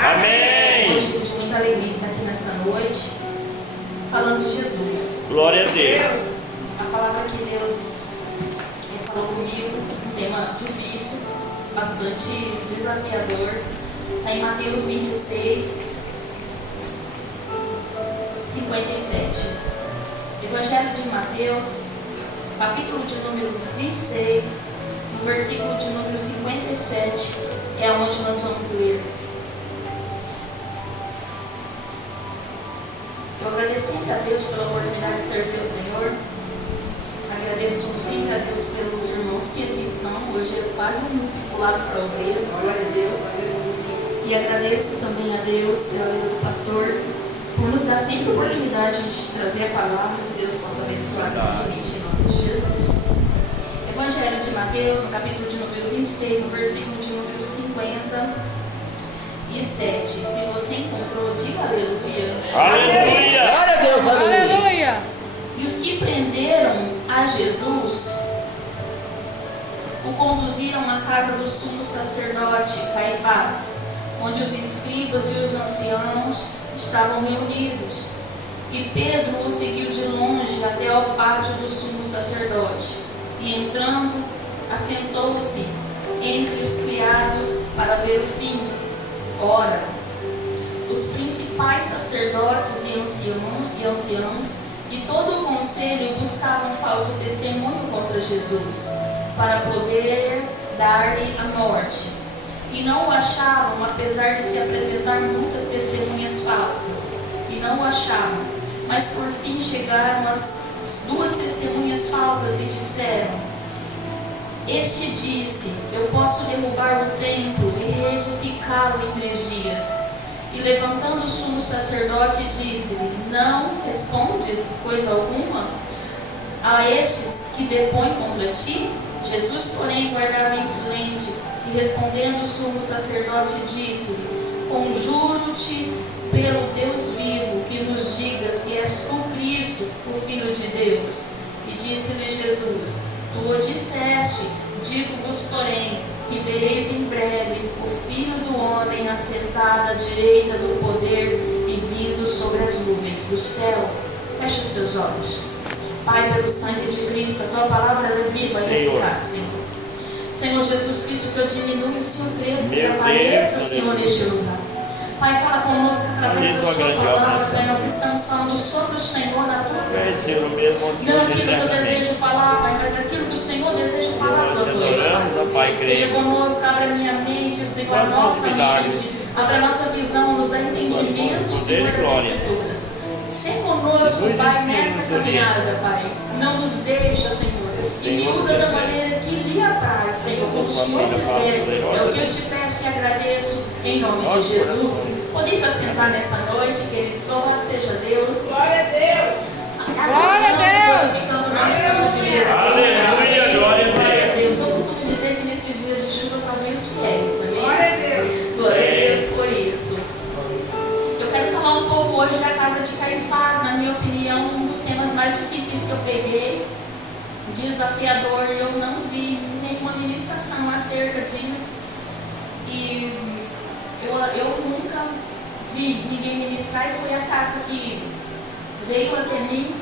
Amém. Hoje, de muita alegria estar aqui nessa noite, falando de Jesus. Glória a Deus. A palavra que Deus falou comigo, um tema difícil, bastante desafiador, está em Mateus 26, 57. Evangelho de Mateus, capítulo de número 26, no versículo de número 57, é onde nós vamos ler. Eu agradeço sempre a Deus pela oportunidade de servir ao Senhor. Agradeço sempre a Deus pelos irmãos que aqui estão. Hoje é quase um discipulado para obreiros, glória a Deus. E agradeço também a Deus pela vida do pastor, por nos dar sempre a oportunidade de trazer a palavra, que Deus possa abençoar grandemente em nome de Jesus. Evangelho de Mateus, no capítulo de número 26, no versículo de número 57. Se você encontrou, diga aleluia. Aleluia. Glória a Deus, aleluia. E os que prenderam a Jesus o conduziram à casa do sumo sacerdote Caifás, onde os escribas e os anciãos estavam reunidos. E Pedro o seguiu de longe até ao pátio do sumo sacerdote. E entrando, assentou-se entre os criados para ver o fim. Ora, os principais sacerdotes e anciãos e todo o conselho buscavam falso testemunho contra Jesus, para poder dar-lhe a morte. E não o achavam, apesar de se apresentar muitas testemunhas falsas. E não o achavam. Mas por fim chegaram as duas testemunhas falsas e disseram: Este disse, eu posso derrubar o templo e reedificá-lo em 3 dias. E levantando o sumo sacerdote, disse-lhe: Não respondes coisa alguma a estes que depõem contra ti? Jesus, porém, guardava em silêncio. E respondendo o sumo sacerdote, disse-lhe: Conjuro-te pelo Deus vivo, que nos diga se és tu Cristo, o Filho de Deus. E disse-lhe Jesus: Tu o disseste, digo-vos, porém, que vereis em breve o Filho do Homem assentado à direita do poder e vindo sobre as nuvens do céu. Feche os seus olhos. Pai, pelo sangue de Cristo, a tua palavra é viva e eficaz, Senhor. Senhor Jesus Cristo, que eu diminua e o Senhor cresça e apareça, Senhor, neste lugar. Pai, fala conosco através da sua palavra, Pai, nós estamos falando sobre o Senhor na tua presença. Não aquilo que eu desejo falar, Pai, mas aquilo que o Senhor deseja falar para tua. Seja conosco, abre a minha mente, Senhor, a nossa mente, abre a nossa visão, nos dá entendimento, Senhor, das Escrituras. Ser conosco, Pai, nessa caminhada, Pai. Não nos deixa, Senhor. E me usa da maneira que lhe apraz, Senhor, como o Senhor quiser. É o que eu te peço e agradeço em nome de Jesus. Podeis assentar nessa noite, queridos. Louvado seja Deus. Glória a Deus. Glória a Deus. Glorificando na ação de Jesus. Aleluia, glória a Deus. Eu costumo dizer que nesses dias de chuva só vem os fiéis. Amém? Glória a Deus. Glória a Deus por isso. Eu quero falar um pouco hoje da casa de Caifás. Na minha opinião, um dos temas mais difíceis que eu peguei, desafiador. Eu não vi nenhuma ministração acerca disso. E eu nunca vi ninguém ministrar, e foi a casa que veio até mim.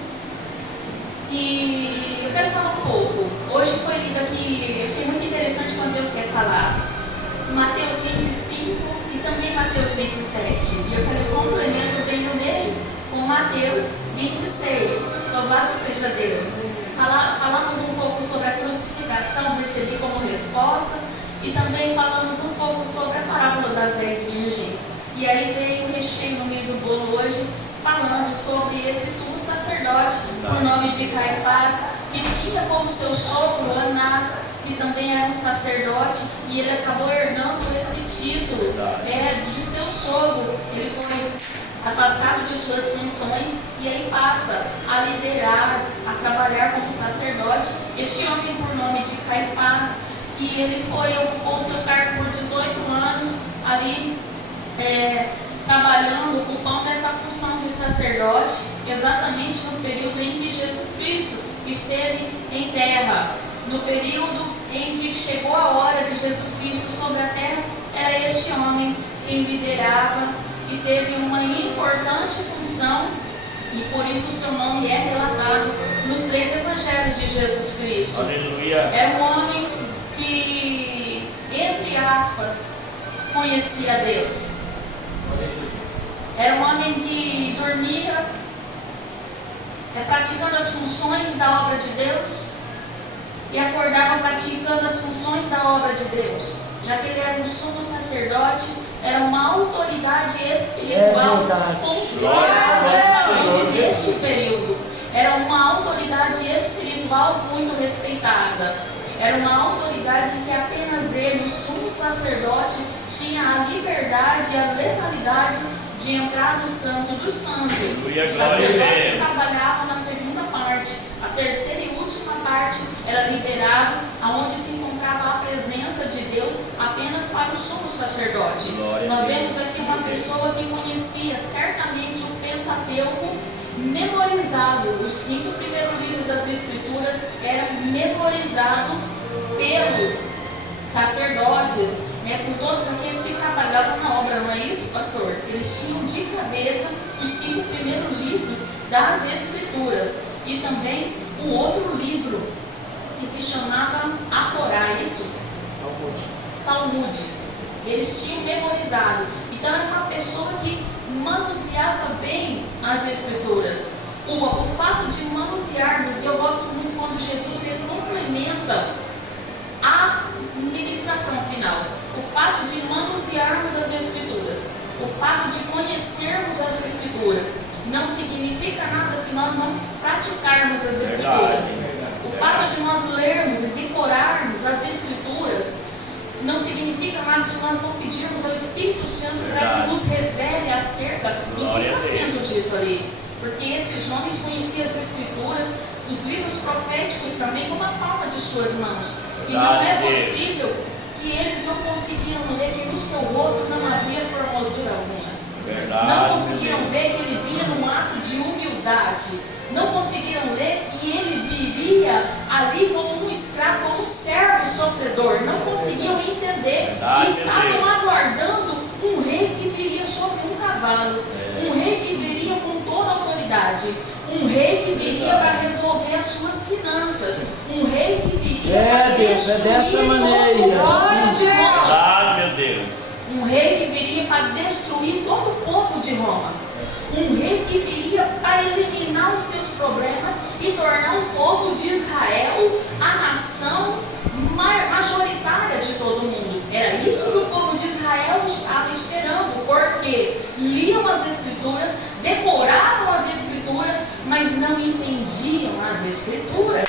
E eu quero falar um pouco. Hoje foi lido aqui, eu achei muito interessante quando Deus quer falar. Mateus 25 e também Mateus 27. E eu falei, o complemento veio nele com Mateus 26. Louvado seja Deus. Falamos um pouco sobre a crucificação, recebi como resposta. E também falamos um pouco sobre a parábola das 10 virgens. E aí veio o recheio no meio do bolo hoje, falando sobre esse sumo sacerdote, por nome de Caifás, que tinha como seu sogro Anás, que também era um sacerdote, e ele acabou herdando esse título de seu sogro. Ele foi afastado de suas funções e aí passa a liderar, a trabalhar como sacerdote. Este homem, por nome de Caifás, que ele ocupou o seu cargo por 18 anos ali, trabalhando, ocupando essa função de sacerdote, exatamente no período em que Jesus Cristo esteve em terra. No período em que chegou a hora de Jesus Cristo sobre a terra, era este homem quem liderava e teve uma importante função, e por isso o seu nome é relatado nos 3 evangelhos de Jesus Cristo. Aleluia. Era um homem que, entre aspas, conhecia Deus. Era um homem que dormia praticando as funções da obra de Deus e acordava praticando as funções da obra de Deus. Já que ele era um sumo sacerdote, era uma autoridade espiritual considerável neste período. Era uma autoridade espiritual muito respeitada. Era uma autoridade que apenas ele, o sumo sacerdote, tinha a liberdade e a legalidade de entrar no Santo dos Santos. Os sacerdotes trabalhavam na segunda parte. A terceira e última parte era liberado, aonde se encontrava a presença de Deus apenas para o sumo sacerdote. Nós vemos aqui uma pessoa que conhecia certamente o Pentateuco memorizado. Os 5 primeiros livros das Escrituras eram memorizados pelos sacerdotes, por todos aqueles que trabalhavam na obra, não é isso, pastor? Eles tinham de cabeça os 5 primeiros livros das Escrituras e também o outro livro que se chamava a Torá, isso? Talmud. Eles tinham memorizado. Então era uma pessoa que manuseava bem as Escrituras. O fato de manusearmos, eu gosto muito quando Jesus ele complementa a ministração final. O fato de manusearmos as Escrituras, o fato de conhecermos as Escrituras, não significa nada se nós não praticarmos as Escrituras. O fato de nós lermos e decorarmos as Escrituras não significa nada se nós não pedirmos ao Espírito Santo para que nos revele acerca do que está sendo dito ali. Porque esses homens conheciam as Escrituras, os livros proféticos também, como a palma de suas mãos. E não é possível que eles não conseguiam ler que no seu rosto não havia formosura alguma. Não conseguiram ver que ele vinha num ato de humildade. Não conseguiram ler que ele viria ali como um escravo, como um servo sofredor. Não conseguiam entender. E estavam aguardando um rei que viria sobre um cavalo. Um rei que viria com toda a autoridade. Um rei que viria para resolver as suas finanças. Um rei que viria para destruir todo o povo de Roma. Meu Deus. Um rei que viria para destruir todo o povo de Roma. Um rei que viria para eliminar os seus problemas e tornar o povo de Israel a nação majoritária de todo mundo. Era isso que o povo de Israel estava esperando, porque liam as Escrituras, decoravam as Escrituras, mas não entendiam as Escrituras.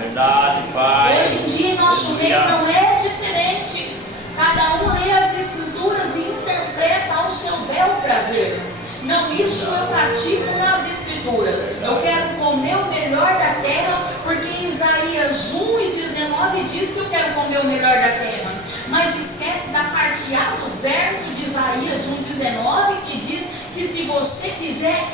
Verdade, Pai. Hoje em dia, nosso meio não é diferente. Cada um lê as Escrituras e interpreta ao seu bel prazer. Não, isso eu pratico nas Escrituras. Eu quero comer o melhor da terra, porque Isaías 1:19 diz que eu quero comer o melhor da terra. Mas esquece da parte A do verso de Isaías 1:19, que diz que se você quiser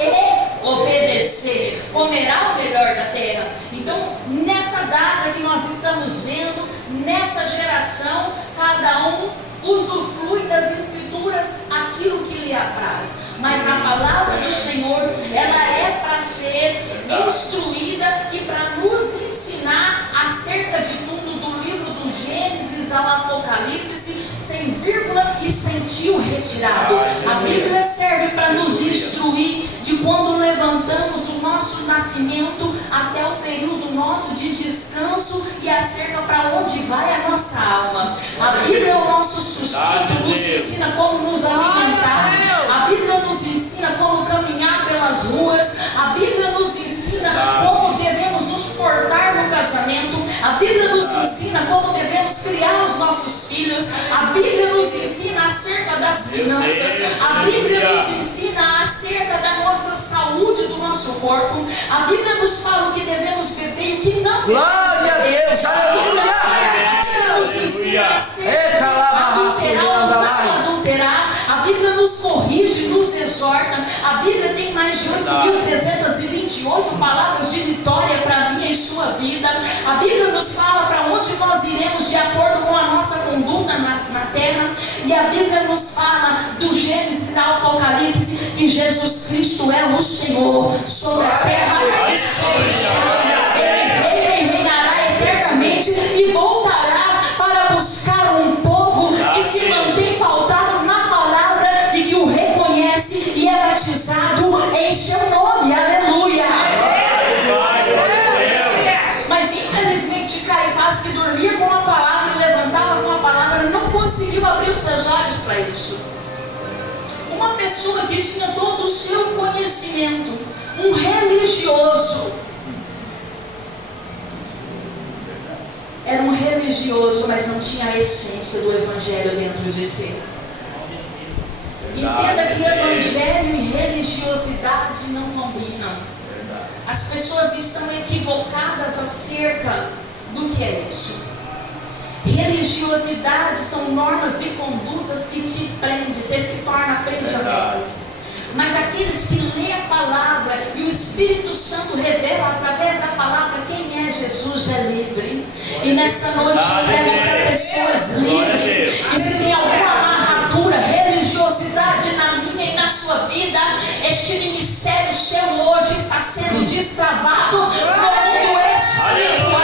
obedecer, comerá o melhor da terra. Então, nessa data que nós estamos vendo, nessa geração, cada um usufrui das Escrituras aquilo que lhe apraz. Mas a palavra do Senhor, ela é para ser instruída e para nos ensinar acerca de tudo, do livro do Gênesis ao Apocalipse, sem vírgula e sem tio retirado. A Bíblia serve para nos instruir de quando levantamos do nosso nascimento até o período nosso de descanso e acerca para onde vai a nossa alma. A Bíblia é o nosso sustento, nos ensina como nos alimentar. A Bíblia nos ensina como caminhar pelas ruas. A Bíblia nos ensina como devemos nos portar no casamento. A Bíblia nos ensina como devemos criar os nossos filhos. A Bíblia nos ensina acerca das finanças. A Bíblia nos ensina acerca da nossa saúde, do nosso corpo. A Bíblia nos fala o que devemos beber e o que não devemos beber. Glória a Deus, aleluia! A Bíblia nos ensina acerca de adulterar ou não adulterar. A Bíblia nos corrige, nos exorta. A Bíblia tem mais de 8.328 palavras de vitória para a minha e sua vida. A Bíblia nos fala para onde nós iremos de acordo com a nossa conduta na terra. E a Bíblia nos fala do Gênesis e da Apocalipse que Jesus Cristo é o Senhor sobre a terra e sobre o céu. Ele reina e reinará eternamente e voltará para buscar um povo que se mantém pautado na palavra e que o reconhece e é batizado em seu nome. Aleluia! Mas infelizmente Caifás, que dormia com a palavra e levantava com a palavra, não conseguiu abrir os seus olhos para isso. Uma pessoa que tinha todo o seu conhecimento, um religioso, era um religioso, mas não tinha a essência do evangelho dentro de si. Entenda que evangelho e religiosidade não combinam. As pessoas estão equivocadas acerca do que é isso. Religiosidade são normas e condutas que te prendem, você se torna prisioneiro. Mas aqueles que lêem a palavra e o Espírito Santo revela através da palavra quem é Jesus é livre. E nessa noite eu prego para pessoas livres. E se tem alguma amarradura, religiosidade na minha e na sua vida, este ministério seu hoje está sendo destravado no mundo espiritual.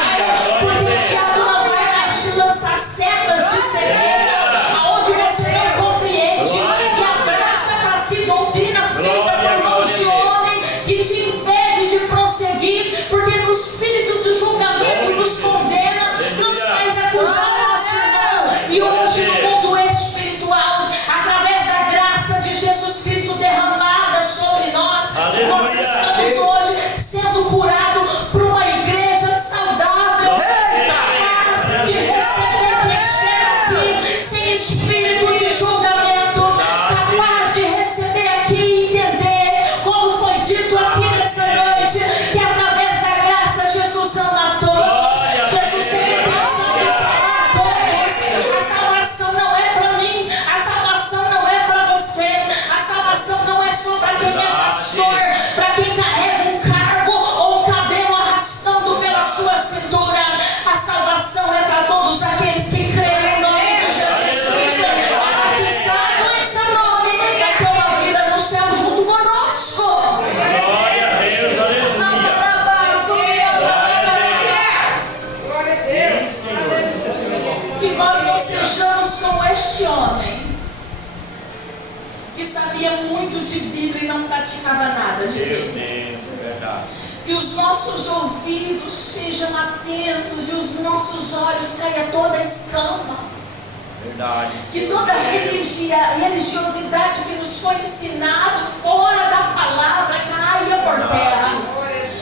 Porque o diabo não vai mais te lançar setas de cegueira, aonde você não compreende que a graça para si doutrinas feitas por mãos de homem que te impede de prosseguir, porque no espírito do julgamento nos condena, nos faz acusar nosso irmão. E hoje no mundo espiritual, através da graça de Jesus Cristo derramada sobre nós, nós estamos hoje sendo curados por uma igreja saudável, capaz de receber aqui, sem espírito de julgamento, capaz de receber aqui e entender, como foi dito aqui nessa noite, que através da graça Jesus ama a todos, Jesus tem a intenção de salvar a todos. A salvação não é para mim, a salvação não é para você, a salvação não é só para quem é pastor, para quem carrega um cargo ou um cabelo arrastando pela sua cintura. A salvação é para todos aqueles que creem no nome de Jesus Cristo, é batizado em seu nome, vai ter uma vida no céu junto conosco. Glória a Deus, aleluia. Que nós não sejamos como este homem que sabia muito de Bíblia e não praticava nada de Meu Bíblia. Deus, é verdade. Que os nossos ouvidos sejam atentos e os nossos olhos caia toda a escama. Verdade. Que toda religiosidade que nos foi ensinado fora da palavra caia por terra.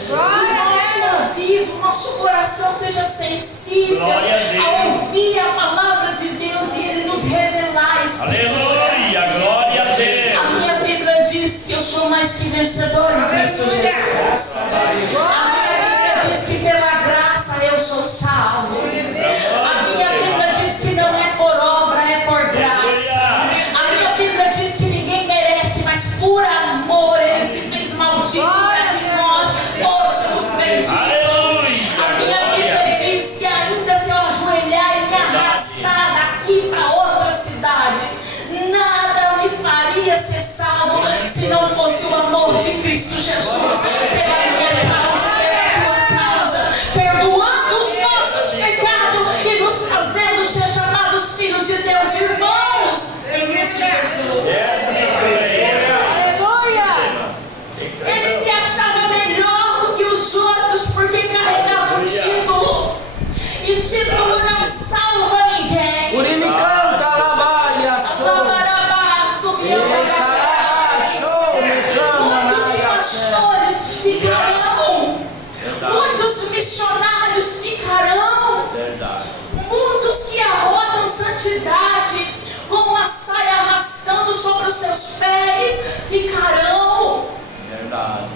Que o nosso ouvido, o nosso coração seja sensível Glória a Deus. a ouvir a palavra de Deus e Ele nos revelar a Escritura. Aleluia, glória a Deus. A minha Bíblia diz que eu sou mais que vencedor em Cristo Jesus. A minha Bíblia diz que pela graça eu sou salvo. A minha Bíblia diz que não é por obra, é por graça. A minha Bíblia diz que ninguém merece, mas por amor Ele se fez maldito para que nós fôssemos benditos. Aleluia. A minha Bíblia diz que ainda se eu ajoelhar e me arrastar daqui para outra cidade, nada me faria ser salvo se não fosse o amor de Cristo Jesus pela minha causa, pela tua causa, perdoando os nossos pecados e nos fazendo ser chamados filhos de Deus, irmãos em Cristo Jesus. Ele se achava melhor do que os outros porque carregava um título, e título não salva ninguém. Urimi canta, labaia, sou. Muitos pastores ficarão, muitos missionários ficarão, Verdade. muitos que arrotam santidade como a saia arrastando sobre os seus pés ficarão, Verdade.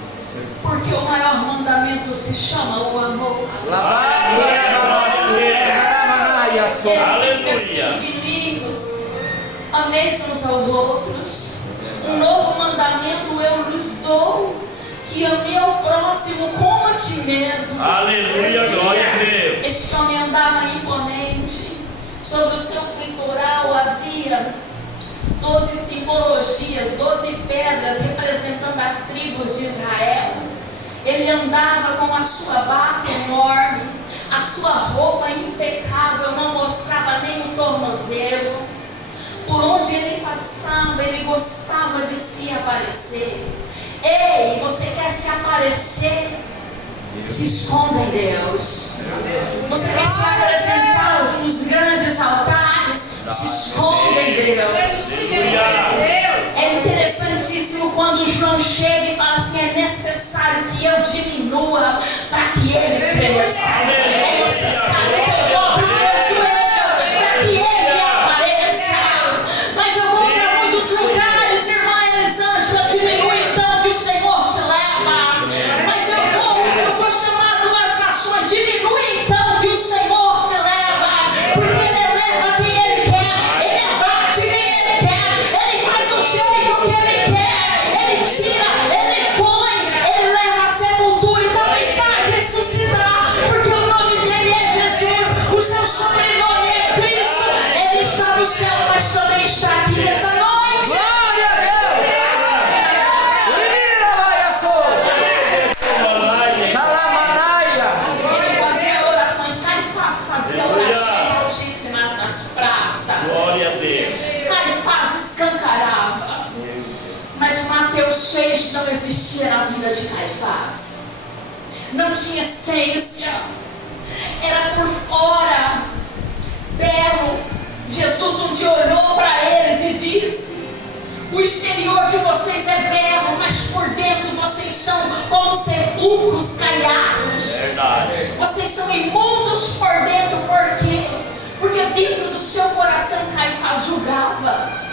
porque o maior mandamento se chama o amor. Ele disse assim: filhinhos, ameis uns aos outros. Um novo mandamento eu lhes dou, que ame ao próximo como a ti mesmo. Aleluia, glória a Deus. Este homem andava imponente, sobre o seu peitoral havia 12 simbologias, 12 pedras representando as tribos de Israel. Ele andava com a sua bata enorme, a sua roupa impecável, não mostrava nem o tornozelo. Por onde ele passava, ele gostava de se aparecer. Ei, você quer se aparecer? Se esconda em Deus. Você quer se apresentar nos grandes altares? Se esconda em Deus. É interessantíssimo quando João chega e fala assim: é necessário que eu diminua para que ele cresça. É necessário que eu dobre o meu joelho para que ele apareça. Mas eu vou para muitos lugares, irmã Elisângela, diminui então que o Senhor te leva. Mas eu sou chamado nas nações, diminui então que o Senhor te leva. Porque ele eleva quem ele quer, ele abate quem ele quer, ele faz do jeito que ele quer, ele tira, ele põe, ele leva a sepultura e também faz ressuscitar. Porque o nome dele é Jesus, o seu sobrenome é Cristo. Ele está no céu, mas também está aqui nessa noite. Glória a Deus! Lira vai a sua! Xalamanaia! Ele fazia orações, Caifás fazia orações altíssimas nas praças. Glória a Deus. Caifás escancarava. Mas o Mateus 6 não existia na vida de Caifás. Não tinha essência. Era por fora. Belo. Jesus um dia olhou para eles e disse: o exterior de vocês é belo, mas por dentro vocês são como sepulcros caiados. Verdade. Vocês são imundos por dentro. Por quê? Porque dentro do seu coração Caifás julgava.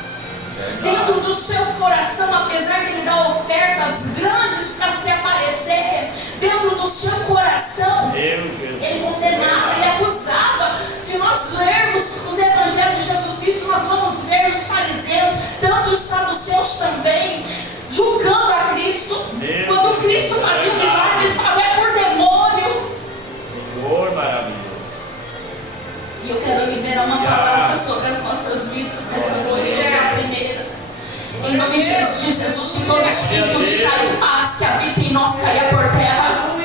Dentro do seu coração, apesar de ele dar ofertas grandes para se aparecer, dentro do seu coração ele condenava, ele acusava. Se nós lermos os evangelhos de Jesus Cristo, nós vamos ver os fariseus, tanto os saduceus também, julgando a Cristo. Quando Cristo fazia um milagre, eles falavam: é por demônio. Senhor maravilhoso. E eu quero liberar uma palavra sobre as nossas vidas nessa noite. Eu sou a primeira. Em nome de Jesus, que todo espírito de Caifás que habita em nós caia por terra.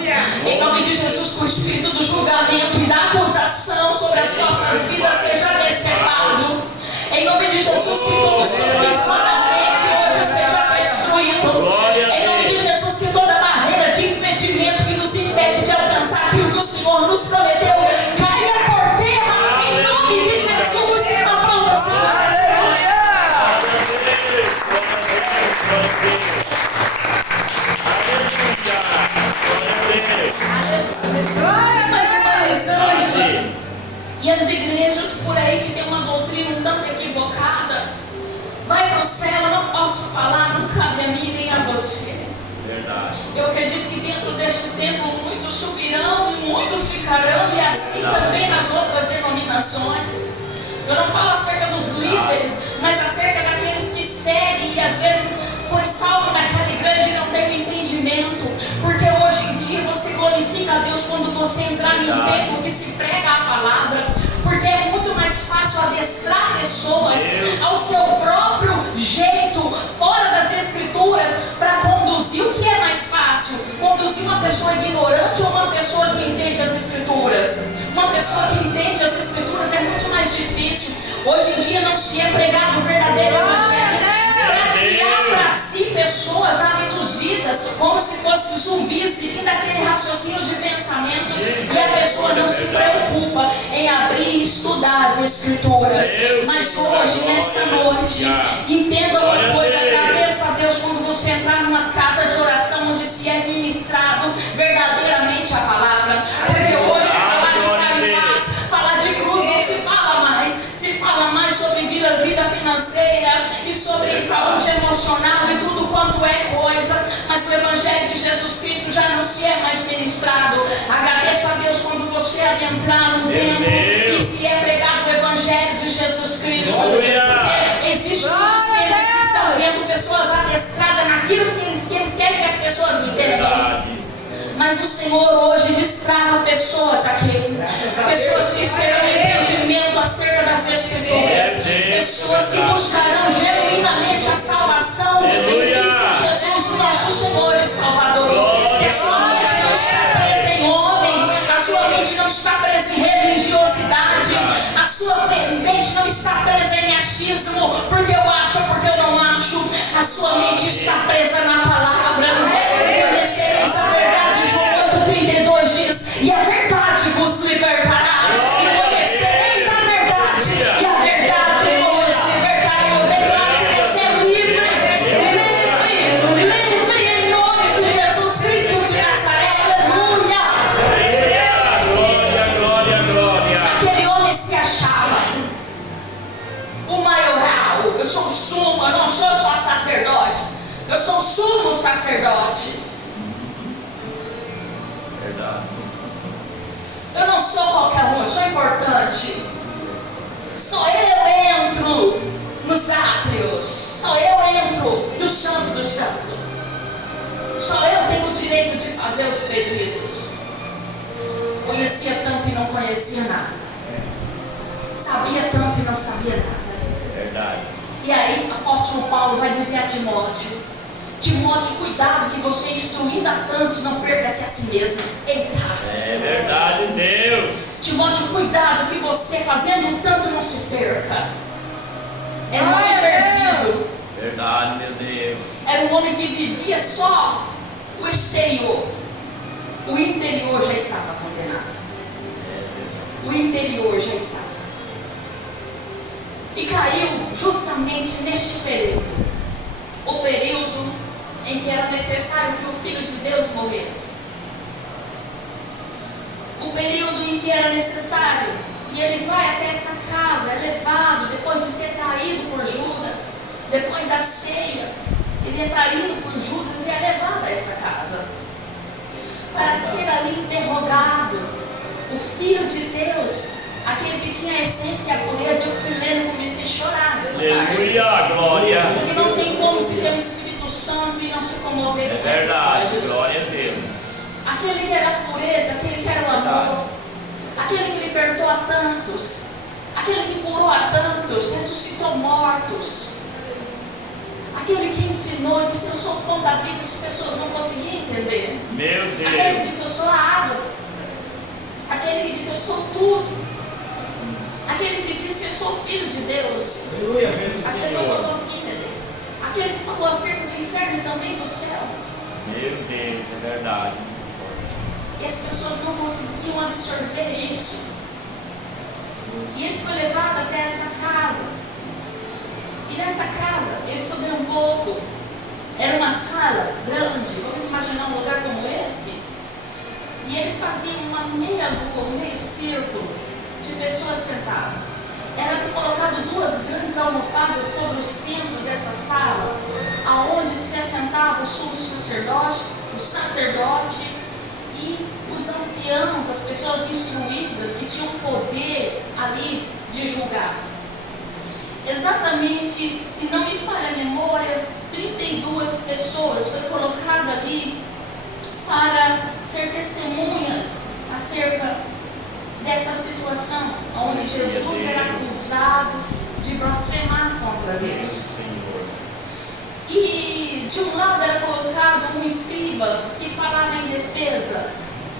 Em nome de Jesus, que o espírito do julgamento e da acusação sobre as nossas vidas seja decepado. Em nome de Jesus, que todo sofisma da mente hoje seja destruído. Em nome de Jesus, que toda barreira de impedimento que nos impede de alcançar aquilo que o Senhor nos prometeu caia por terra. Em nome de Jesus, aplauda o Senhor. Mas analisando, e as igrejas por aí que tem uma doutrina um tanto equivocada, vai para o céu, eu não posso falar, não cabe a mim nem a você. Verdade. Eu acredito que dentro deste tempo muitos subirão e muitos ficarão, e assim também nas outras denominações. Eu não falo acerca dos líderes, mas acerca daqueles que seguem e às vezes foi salvo naquela igreja e não tem o entendimento. Porque hoje em dia você glorifica a Deus quando você entrar em um templo que se prega a palavra. Porque é muito mais fácil adestrar pessoas ao seu próprio jeito, fora das escrituras, para conduzir. O que é mais fácil? Conduzir uma pessoa ignorante ou uma pessoa que entende as escrituras? Uma pessoa que entende as escrituras é muito mais difícil. Hoje em dia não se é pregado o verdadeiro evangelho para criar para si pessoas abduzidas, como se fossem zumbis, seguindo aquele raciocínio de pensamento, e a pessoa não se preocupa em abrir e estudar as escrituras. Mas hoje, nessa noite, entenda uma coisa: agradeça a Deus quando você entrar numa casa de oração onde se é ministrado verdadeiramente a palavra. Porque hoje falar de Caifás, falar de cruz não se fala mais. Se fala mais sobre vida financeira e sobre saúde emocional e tudo quanto é coisa, mas o evangelho de Jesus Cristo já não se é mais ministrado. Agradeça a Deus quando você adentrar no templo e se é pregado o evangelho de Jesus Cristo. Porque existe muitos que estão vendo pessoas adestradas naquilo que eles querem que as pessoas entendam. Mas o Senhor hoje destrava pessoas aqui. Pessoas que terão entendimento acerca das Escrituras. Pessoas que buscarão genuinamente a salvação em Cristo Jesus, o nosso Senhor e Salvador. Que a sua mente não está presa em homem, a sua mente não está presa em religiosidade, a sua mente não está presa em achismo, porque eu acho ou porque eu não acho. A sua mente está presa na palavra. Conhecereis a verdade, João 8:32 diz, e a verdade vos libertará. E conhecereis a verdade, e a verdade vos libertará. Eu declaro que você é livre, livre, livre em nome de Jesus Cristo de Nazaré. Aleluia! Glória, glória, glória. Aquele homem se achava o maioral. Eu sou o sumo, eu não sou só sacerdote. Eu sou o sumo sacerdote. Verdade. Eu não sou qualquer um, eu sou importante. Só eu entro nos átrios. Só eu entro no santo do santo. Só eu tenho o direito de fazer os pedidos. Conhecia tanto e não conhecia nada. Sabia tanto e não sabia nada. Verdade. E aí, o apóstolo Paulo vai dizer a Timóteo: Timóteo, cuidado que você instruindo a tantos não perca-se a si mesmo. Eita! É verdade, Deus. Timóteo, cuidado que você fazendo tanto não se perca. Era um homem perdido. Verdade, meu Deus. Era um homem que vivia só o exterior. O interior já estava condenado. O interior já estava. E caiu justamente neste período. O período em que era necessário que o Filho de Deus morresse. O período em que era necessário. E ele vai até essa casa, é levado, depois de ser traído por Judas, depois da ceia, ele é traído por Judas e é levado a essa casa, para ser ali interrogado. O Filho de Deus, aquele que tinha a essência e a pureza, eu fui lendo e comecei a chorar nessa tarde. Aleluia, glória. Porque não tem como se ter o Espírito Santo e não se comover É com essa verdade, história. glória a Deus. Aquele que era a pureza, aquele que era o amor, aquele que libertou a tantos, aquele que curou a tantos, ressuscitou mortos, aquele que ensinou, disse: eu sou o pão da vida. As pessoas não conseguiam entender. Meu Aquele que Deus. disse: eu sou a água. Aquele que disse: eu sou tudo. Aquele que disse: eu sou filho de Deus. As pessoas não conseguiam entender. Aquele que falou acerca do inferno e também do céu. Meu Deus, é verdade. E as pessoas não conseguiam absorver isso. E ele foi levado até essa casa. E nessa casa, eu estudei um pouco. Era uma sala grande. Vamos imaginar um lugar como esse. E eles faziam uma meia lua, um meio círculo de pessoas sentadas. Era-se colocado duas grandes almofadas sobre o centro dessa sala, aonde se assentava o sumo sacerdote, o sacerdote e os anciãos, as pessoas instruídas que tinham poder ali de julgar. Exatamente, se não me falha a memória, 32 pessoas foi colocada ali para ser testemunhas acerca dessa situação, onde Jesus era acusado de blasfemar contra Deus. Senhor. E de um lado era colocado um escriba que falava em defesa,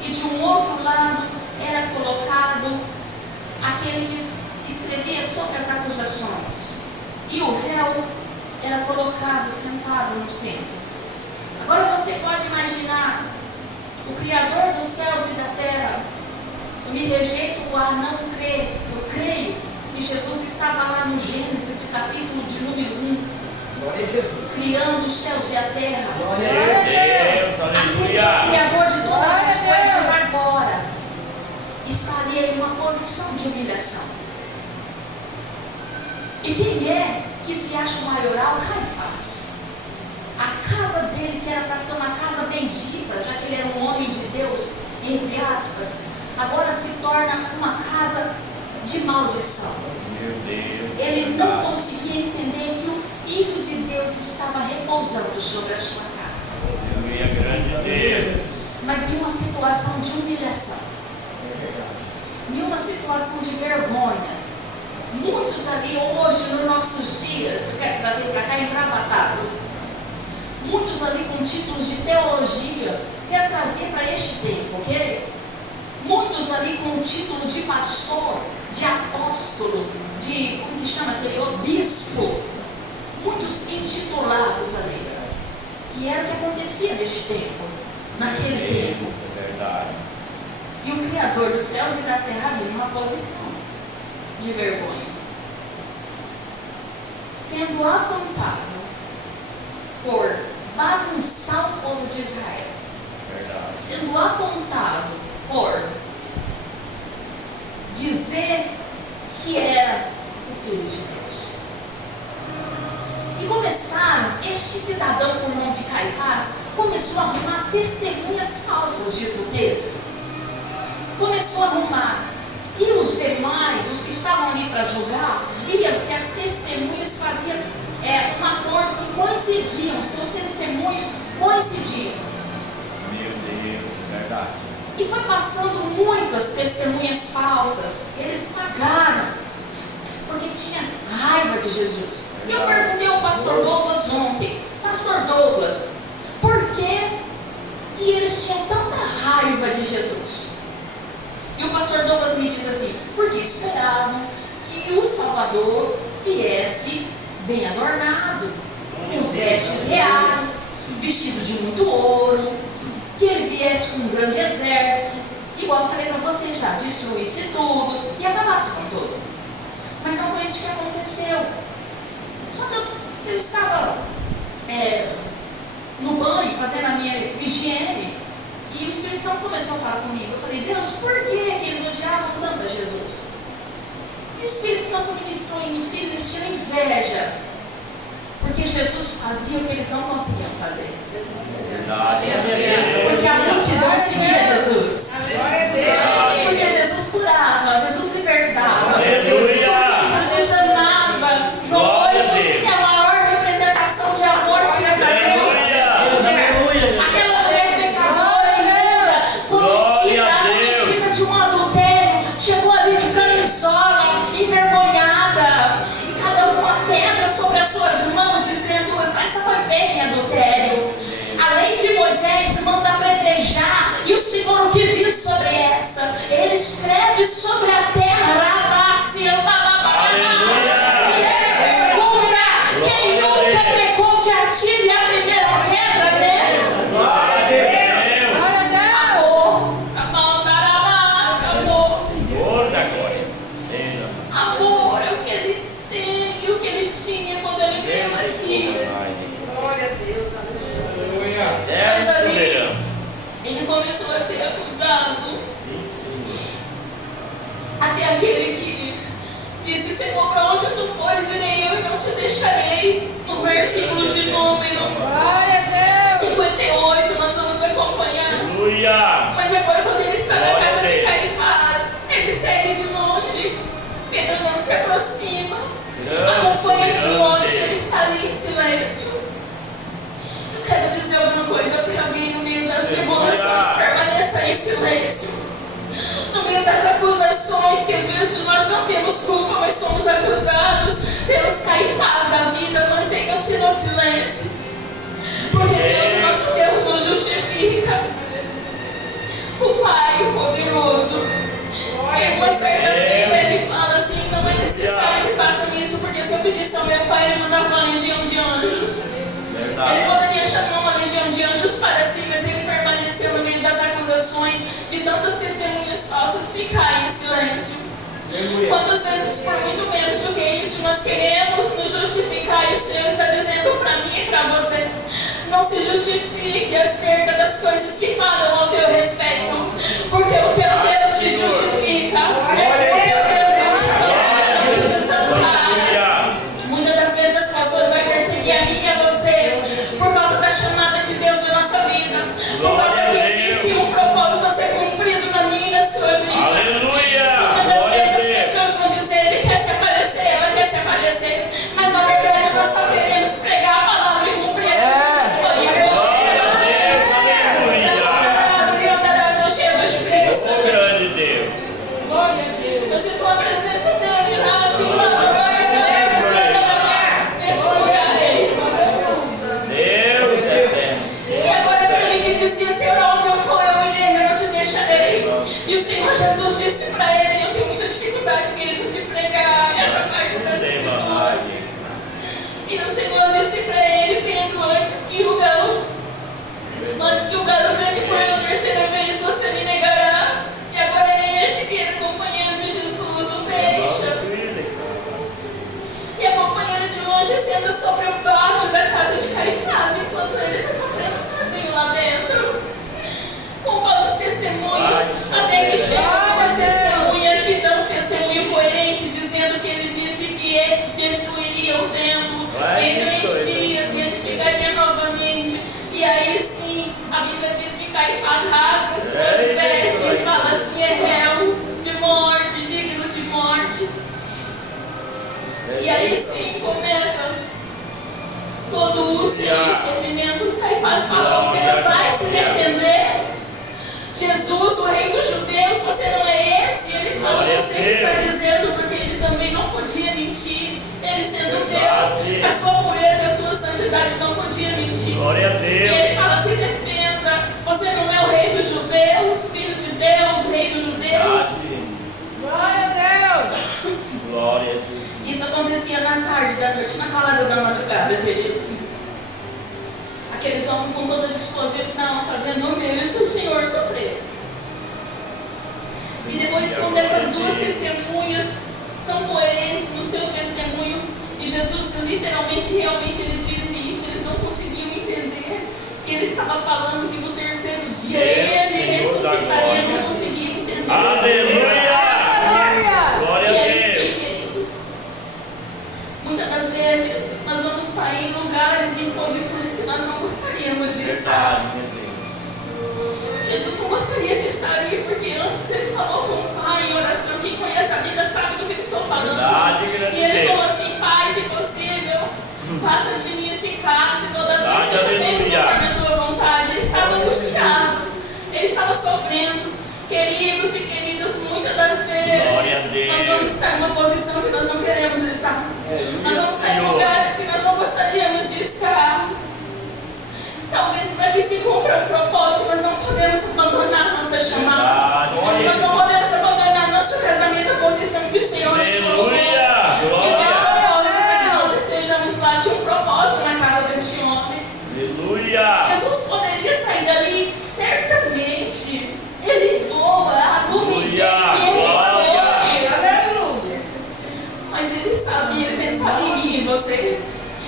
e de um outro lado era colocado aquele que escrevia sobre as acusações. E o réu era colocado sentado no centro. Agora você pode imaginar o Criador dos céus e da terra. Eu me rejeito a não crer. Eu creio que Jesus estava lá no Gênesis, do capítulo de número 1. Glória a Jesus. Criando os céus e a terra. Glória Meu a Deus. Deus, Aquele que é o aleluia. Criador de todas as coisas agora está ali em uma posição de humilhação. E quem é que se acha o maioral? Caifás. A casa dele, que era para ser uma casa bendita, já que ele era um homem de Deus, entre aspas, agora se torna uma casa de maldição. Meu Deus. Ele não conseguia entender que o Filho de Deus estava repousando sobre a sua casa. Aleluia, grande Deus. Mas em uma situação de humilhação, em uma situação de vergonha. Muitos ali hoje, nos nossos dias, eu quero trazer para cá engravatados, muitos ali com títulos de teologia, quero trazer para este tempo, ok? Muitos ali com o título de pastor, de apóstolo, de, como que chama aquele outro? Bispo. Muitos intitulados ali, que era o que acontecia neste tempo, naquele tempo. Isso é verdade. E o Criador dos céus e da terra ali numa posição de vergonha, sendo apontado por bagunçar o povo de Israel, Verdade. sendo apontado por dizer que era o Filho de Deus. E começaram, este cidadão por nome de Caifás começou a arrumar testemunhas falsas, diz o texto. Começou a arrumar. E os demais, os que estavam ali para julgar, viam se as testemunhas faziam um acordo que coincidiam, seus testemunhos coincidiam. Meu Deus, é verdade. E foi passando muitas testemunhas falsas. Eles pagaram, porque tinha raiva de Jesus. E eu perguntei ao pastor Douglas ontem, pastor Douglas, por que eles tinham tanta raiva de Jesus? E o pastor Douglas me disse assim, porque esperavam que o Salvador viesse bem adornado, com os vestes reais, vestido de muito ouro, que ele viesse com um grande exército, igual eu falei para você já, destruísse tudo e acabasse com tudo. Mas não foi isso que aconteceu. Só que eu estava no banho, fazendo a minha higiene, e o Espírito Santo começou a falar comigo. Eu falei, Deus, por que eles odiavam tanto a Jesus? E o Espírito Santo ministrou em mim, filho, eles tinham inveja, porque Jesus fazia o que eles não conseguiam fazer. Verdade. Porque a multidão seguia Jesus. Glória a Deus. Porque Jesus curava, Jesus libertava. Aleluia. Jesus amava. João Glória a 8 Deus. é a maior representação de amor tinha para Deus. Aleluia. Aquela mulher pecadora imunda, cometida de um adultério, chegou ali de camisola, envergonhada, e cada uma pedra sobre as suas mãos, dizendo, essa foi bem em adultério. Além de Moisés, manda apedrejar, e o Senhor o que diz sobre essa? Ele escreve sobre a terra, quem nunca pecou que atire a primeira pedra, né? Amor é o que ele tem e o que ele tinha quando ele veio aqui. Glória a Deus. Mas ali, ele começou a ser acusado. Até aquele que disse, Senhor, para onde tu fores, irei eu e não te deixarei. No versículo de número Glória a Deus. 58, nós vamos acompanhar. Aleluia. Mas agora, quando ele está na Glória a casa de Deus. Caifás, ele segue de longe. Pedro não se aproxima. Acompanha de longe, ele está ali em silêncio. Eu quero dizer alguma coisa para alguém no meio das tribulações, permaneça em silêncio. No meio das acusações, que às vezes nós não temos culpa, mas somos acusados pelos Caifás da vida, mantenha-se no silêncio. Porque Deus, nosso Deus, nos justifica. O Pai, o poderoso, em uma certa feita ele fala assim, não é necessário que façam isso, porque se eu pedisse ao meu Pai, ele mandava uma legião de anjos. Ele poderia chamar uma legião de anjos para si, mas ele permaneceu no meio das acusações de tantas testemunhas falsas, ficar em silêncio. Quantas vezes, por muito menos do que isso, nós queremos nos justificar e o Senhor está dizendo para mim e para você, não se justifique acerca das coisas que falam ao teu respeito, porque o teu Deus te justifica, o teu Deus não te coloca diante dessas caras. Muitas das vezes as pessoas vão perseguir a mim e a você por causa da chamada de Deus na nossa vida, por causa que existe um propósito a ser cumprido na minha e na sua vida. Aleluia. Muitas das vezes as pessoas vão dizer, ele quer se aparecer, ela quer se aparecer, mas na verdade nós só queremos pregar a em sofrimento. Caifás fala: você não vai se defender. Jesus, o rei dos judeus, você não é esse. Ele fala: você está dizendo, porque ele também não podia mentir. Ele sendo Deus, a sua pureza, a sua santidade não podia mentir. Glória a E Deus. ele fala: se defenda. Você não é o rei dos judeus, filho de Deus, rei dos judeus. Glória a Deus. Glória a Jesus. Isso acontecia na tarde da noite, na calada da madrugada, queridos. Aqueles homens com toda disposição, fazendo o mesmo, e o Senhor sofreu. E depois, quando essas duas testemunhas são coerentes no seu testemunho, e Jesus literalmente, realmente, ele disse isso, eles não conseguiam entender que ele estava falando que no terceiro dia ele ressuscitaria, não conseguiam entender. Aleluia! Glória a E aí, Deus. sim, queridos, muitas das vezes nós vamos estar em lugares e em posições que nós não gostaríamos de estar. Verdade, meu Deus. Jesus não gostaria de estar aí, porque antes ele falou com o Pai em oração. Quem conhece a Bíblia sabe do que eu estou falando. Verdade, grande E ele Deus. falou assim: Pai, se possível, passa de mim esse cálice, toda vez Verdade, seja feito aleluia. conforme a tua vontade. Ele estava angustiado, ele estava sofrendo. Queridos e queridas, muitas das Glória a vezes Deus. nós vamos estar em uma posição que nós não queremos estar. Nós vamos estar em Senhor. lugares que nós não gostaríamos de estar. Talvez para que se cumpra o propósito, nós não podemos abandonar nossa chamada. Verdade. Nós não podemos abandonar nosso casamento, a posição que o Senhor nos colocou. Aleluia. E Glória. glorioso para que nós estejamos lá. Tinha um propósito na casa deste homem. Aleluia. Jesus poderia sair dali, certamente. Ele voa, a nuvem vem e ele Glória. foi. Aleluia. Mas ele sabia, ele pensava em mim e você.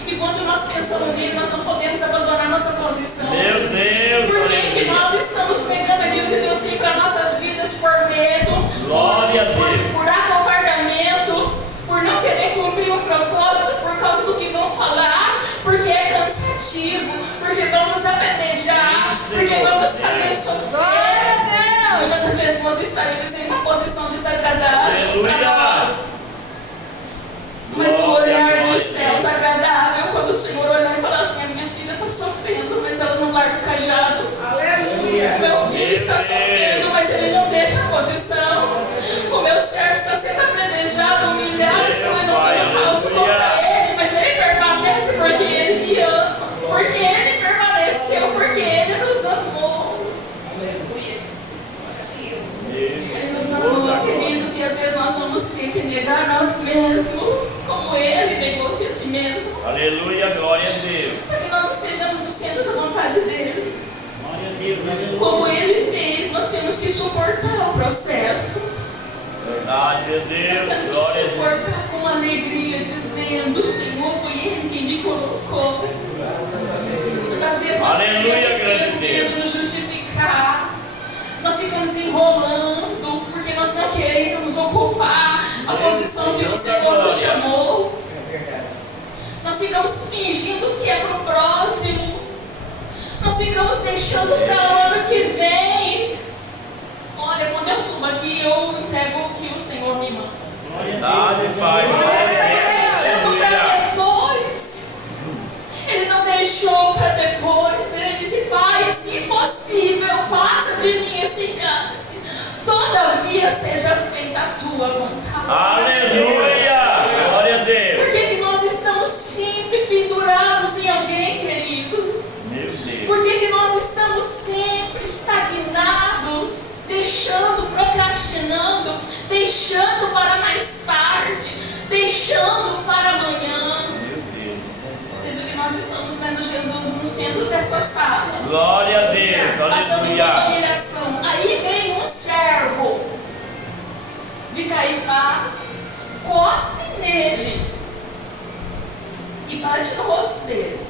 E quando nós pensamos nele, nós não podemos abandonar nossa posição. Meu Deus. Por que que aleluia. nós estamos negando aquilo que Deus tem para nossas vidas por medo, Glória a Deus. por acovardamento, por não querer cumprir um propósito por causa do que vão falar, porque é cansativo, porque vamos apedrejar, Sim, porque Senhor. vamos fazer sofrer. Muitas das vezes nós estaremos em uma posição desagradável para Aleluia. nós. Mas o Glória, olhar glória. dos céus agradável, quando o Senhor olhar e falar assim: a minha filha está sofrendo, mas ela não larga o cajado. Aleluia. O meu filho está sofrendo, mas ele não deixa a posição. O meu servo está sendo apredejado, humilhado, estão levantando falso contra ele, mas ele permanece porque ele me ama, porque ele permaneceu, porque ele nos amou. Ele nos amou, queridos, e às vezes nós vamos ter que negar nós mesmos, como ele negou-se a si mesmo, Aleluia. Glória a Deus. para que nós estejamos no centro da vontade dele. Glória a Deus. Aleluia. Como ele fez, nós temos que suportar o processo. Verdade, meu Nós Deus. temos que Glória a Deus. suportar com alegria, dizendo: Senhor, foi Ele quem me colocou. Muitas vezes nós Aleluia, perdemos grande tempo Deus. querendo nos justificar. Nós ficamos enrolando porque nós não queremos ocupar a posição que o Senhor nos chamou. Nós ficamos fingindo que é para o próximo. Nós ficamos deixando para o ano que vem. Olha, quando eu subo aqui, eu entrego o que o Senhor me manda. Verdade, Pai. Mas Glória a ele está deixando para Deus. depois. Ele não deixou para depois. Ele disse: Pai, se possível, passa de mim esse cálice. Todavia seja feita a tua vontade. Aleluia. Glória a Deus. Por que que nós estamos sempre pendurados em alguém, queridos? Meu Deus. Por que que nós estamos sempre estagnados, deixando, procrastinando, deixando para mais tarde, deixando para amanhã? Meu Deus. Vocês viram que nós estamos vendo Jesus no centro dessa sala, Glória a Deus. passando em toda Aleluia. humilhação. Aí vem um servo de Caifás, cospe nele e bate no rosto dele.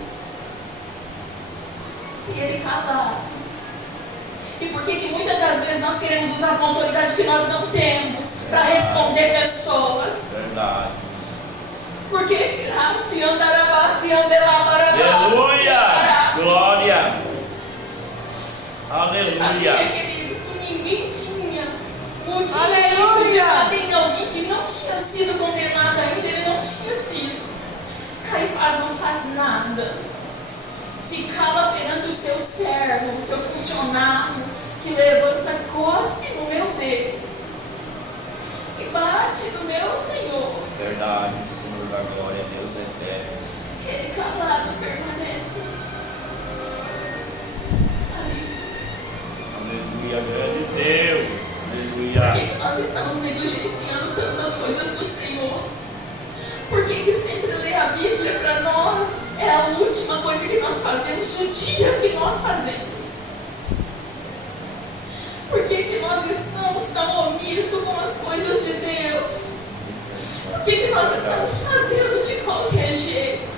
E ele calado. E por que que muitas das vezes nós queremos usar uma autoridade que nós não temos para responder pessoas? Verdade. Porque se andará, se andará, Aleluia. Glória. Sabia, Aleluia. queridos, que ninguém tinha o direito Aleluia. de bater em alguém que não tinha sido condenado ainda, ele não tinha sido. Caifás não faz nada. se cala perante o seu servo, o seu funcionário, que levanta, cospe no meu Deus e bate no meu Senhor. Verdade, Senhor da glória, Deus eterno. Ele calado permanece ali. Aleluia, grande Deus. Por Aleluia. que nós estamos negligenciando tantas coisas do Senhor? Por que sempre ler a Bíblia para nós é a última coisa que nós fazemos no dia que nós fazemos? Por que nós estamos tão omissos com as coisas de Deus? Por que nós estamos fazendo de qualquer jeito?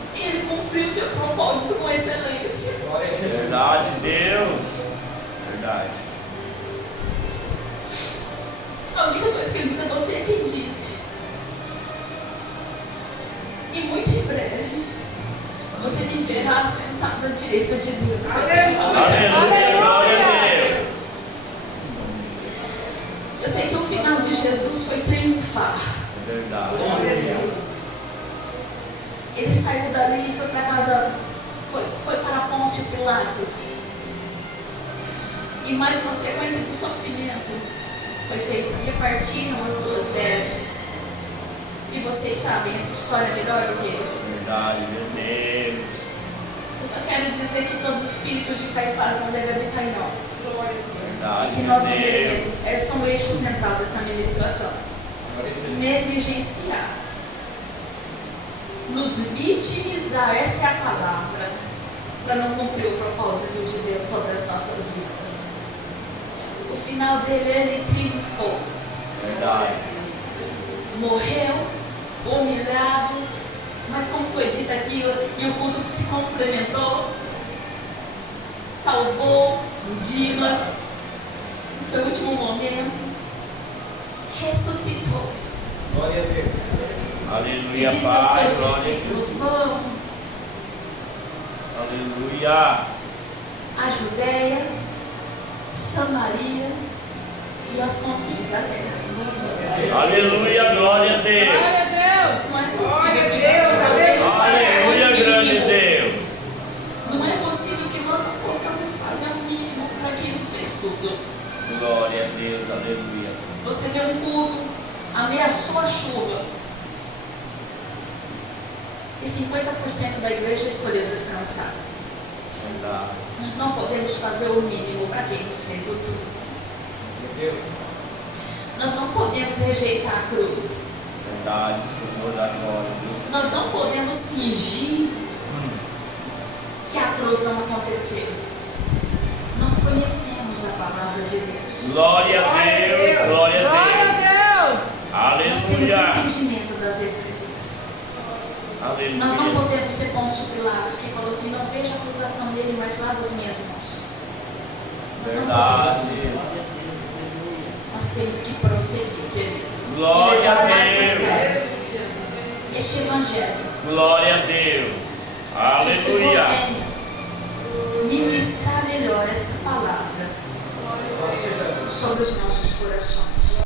Se Ele cumpriu seu propósito com excelência. Verdade, Deus. Verdade. A única coisa que Ele diz é você quem disse. E muito em breve, você me verá sentado à direita de Deus. Aleluia, glória a Deus. Eu sei que o final de Jesus foi triunfar. Verdade. Ele saiu dali e foi para casa, foi para Pôncio Pilatos. E mais uma sequência de sofrimento foi feita. Repartiram as suas vestes. E vocês sabem, essa história é melhor do que eu. Verdade, meu Deus. Eu só quero dizer que todo espírito de Caifás não deve habitar em nós. Verdade, E que meu nós não Deus. devemos, são o eixo central dessa ministração, negligenciar, nos vitimizar, essa é a palavra, para não cumprir o propósito de Deus sobre as nossas vidas. O final dele, ele triunfou. Verdade. Morreu, humilhado, mas como foi dito aqui, e o culto se complementou, salvou Dimas, no seu último momento, ressuscitou. Glória a Deus. E Aleluia, disse aos Pai, seus glória a discípulos: Deus. vamos Aleluia. à Judéia, Samaria e aos confins da terra. Aleluia, glória a Deus. Glória a Deus. Não é Glória a possível que Deus, nós não aleluia. Aleluia, façamos o grande mínimo. Deus. Não é possível que nós não possamos fazer o mínimo para quem nos fez tudo. Glória a Deus, aleluia. Você vê um culto, ameaçou a chuva. E 50% da igreja escolheu descansar. Verdade. Nós não podemos fazer o mínimo para quem nos fez o tudo. Meu Deus. Nós não podemos rejeitar a cruz. Verdade, Senhor da glória, Deus. Nós não podemos fingir que a cruz não aconteceu. Nós conhecemos a palavra de Deus. Glória a Deus, glória a Glória Deus. a Deus. Nós temos Aleluia. entendimento das Escrituras. Nós não Aleluia. podemos ser Pôncio Pilatos, que falou assim: não vejo a acusação dele, mas lavo as minhas mãos. Nós não podemos. Verdade. Nós temos que prosseguir, queridos. Glória E levar a mais a Deus. sério este evangelho. Glória a Deus. Que o Senhor Aleluia. venha ministrar melhor essa palavra sobre os nossos corações.